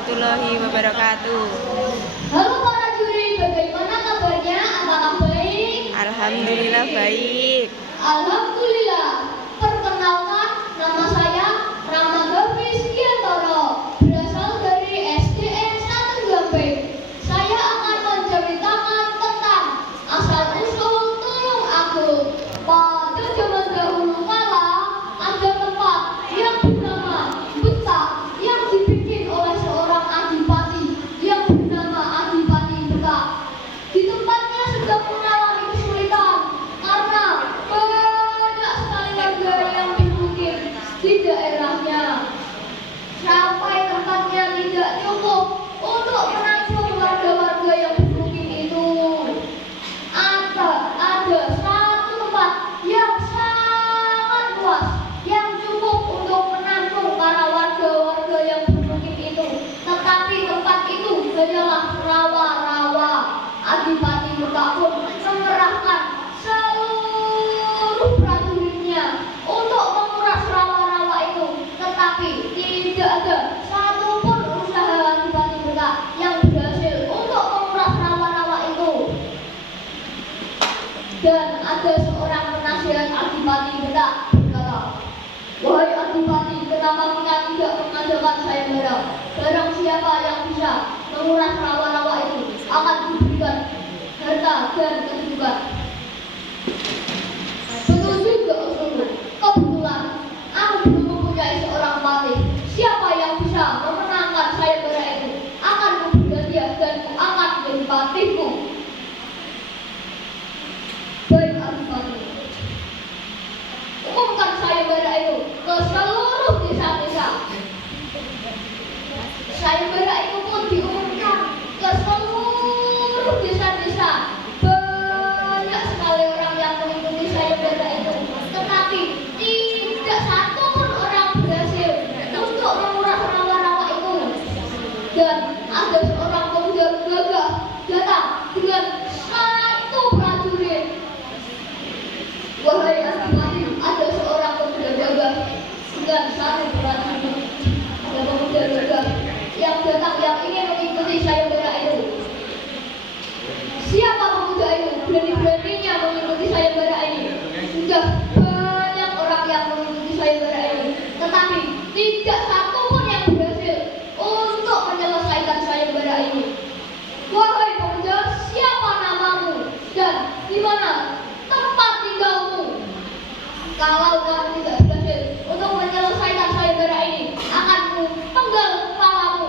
warahmatullahi wabarakatuh. Halo para juri, bagaimana kabarnya? Apakah baik? Alhamdulillah baik. Alhamdulillah. Perkenalkan, nama saya Rama Gafri Sekiantoro, berasal dari SDN 1 Gamping. Saya akan menceritakan tentang asal-usul Tulung Agung. Pada zaman dahulu kala, ada tempat yang bernama Betak yang dibikin oleh seorang adipati yang bernama Adipati Betak. Di tempatnya sedang mengalami kesulitan karena banyak sekali warga yang bermukim di daerahnya. Sampai tempatnya tidak cukup untuk menampung warga-warga yang bermukim itu. Ada satu tempat yang sangat luas yang cukup untuk menampung para warga-warga yang bermukim itu. Tetapi tempat itu hanyalah rawa-rawa. Adipati Betak pun mengerahkan seluruh prajuritnya untuk menguras rawa-rawa itu. Tetapi tidak ada satupun usaha Adipati Betak yang berhasil untuk menguras rawa-rawa itu. Dan ada seorang penasihat Adipati Betak berkata, "Wahai Adipati, kenapa kita tidak mengadakan sayembara? Barang siapa yang bisa menguras rawa-rawa itu akan diberikan harta dan kedudukan." Betul juga usulmu. Kebetulan aku belum mempunyai seorang patih. Siapa yang bisa memenangkan sayembara itu akan kuberi hadiah dan kuangkat menjadi patihku. Baik Adipati, umumkan sayembara itu ke seluruh desa-desa. Sayembara itu pun diumumkan ke seluruh desa-desa. Banyak sekali orang yang mengikuti sayembara itu, tetapi tidak satu pun orang berhasil untuk menguras rawa-rawa itu. Dan ada seorang pemuda gagah datang dengan satu prajurit. Wahai Adipati, ada seorang pemuda gagah dengan satu prajurit. Ada pemuda gagah yang datang yang ingin mengikuti sayembara itu. Siapa pemuda itu? Berani-beraninya mengikuti sayembara ini. Sudah banyak orang yang mengikuti sayembara ini, tetapi tidak satu pun yang berhasil untuk menyelesaikan sayembara ini. Wahai pemuda, siapa namamu dan di mana tempat tinggalmu? Kalau kamu tidak berhasil untuk menyelesaikan sayembara ini, akan kupenggal kepalamu.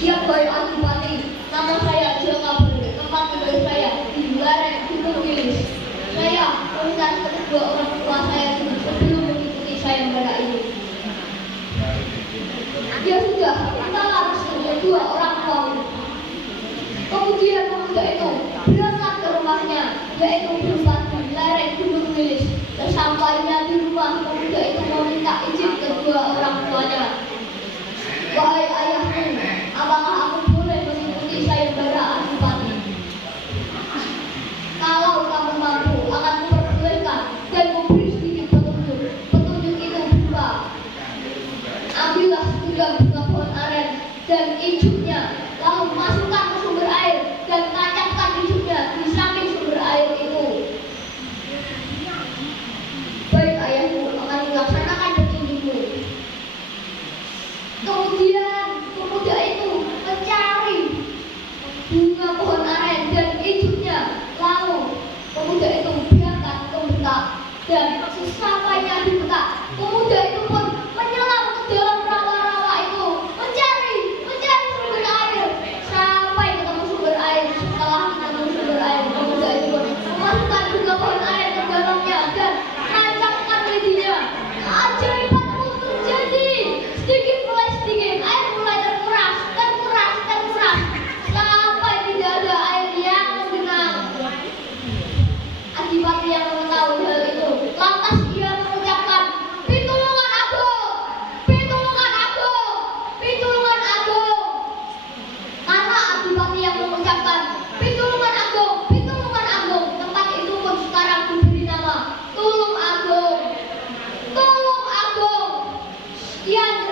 Siap baik Adipati, nama saya Jaka Berde, tempat tinggal saya di lereng Gunung Wilis. Saya meminta kedua orang tua saya sebelum mengikuti sayembara ini. Ya sudah, kita harus kedua orang tuamu. Kemudian pemuda itu berangkat ke rumahnya, yaitu bertempat di lereng Gunung Wilis. Sesampainya di rumah, pemuda itu meminta izin kedua orang tuanya. Wahai ayahku, apakah aku boleh mengikuti sayembara Adipati? Kalau kamu mampu, akan kuperbolehkan dan memberi sedikit petunjuk. Petunjuk itu berupa: ambillah setunggal bunga pohon aren dan ijuknya, lalu masukkan ke sumber air dan tancapkan ijuknya di samping sumber air itu. Baik ayahku, akan dilaksanakan petunjukmu. Kemudian pemuda itu mencari bunga pohon aren dan ijuknya, lalu pemuda itu berangkat ke Betak. Dan sesampainya di Betak, pemuda itu pun menyelam ke dalam rawa-rawa itu, mencari sumber air sampai ketemu sumber air. Setelah ketemu sumber air, pemuda itu pun memasukkan bunga pohon aren ke dalamnya dan menancapkan lidinya. Keajaiban pun terjadi. Sedikit mulai sedikit, air mulai terkuras sampai tidak ada air yang menggenang. Adipati yang mengetahui hal itu, lantas ia mengucapkan, "Pitulungan Agung, Pitulungan Agung, Pitulungan Agung." Karena Adipati yang mengucapkan "Pitulungan Agung, Pitulungan Agung," tempat itu pun sekarang diberi nama Tulung Agung. Tulung Agung. Sekian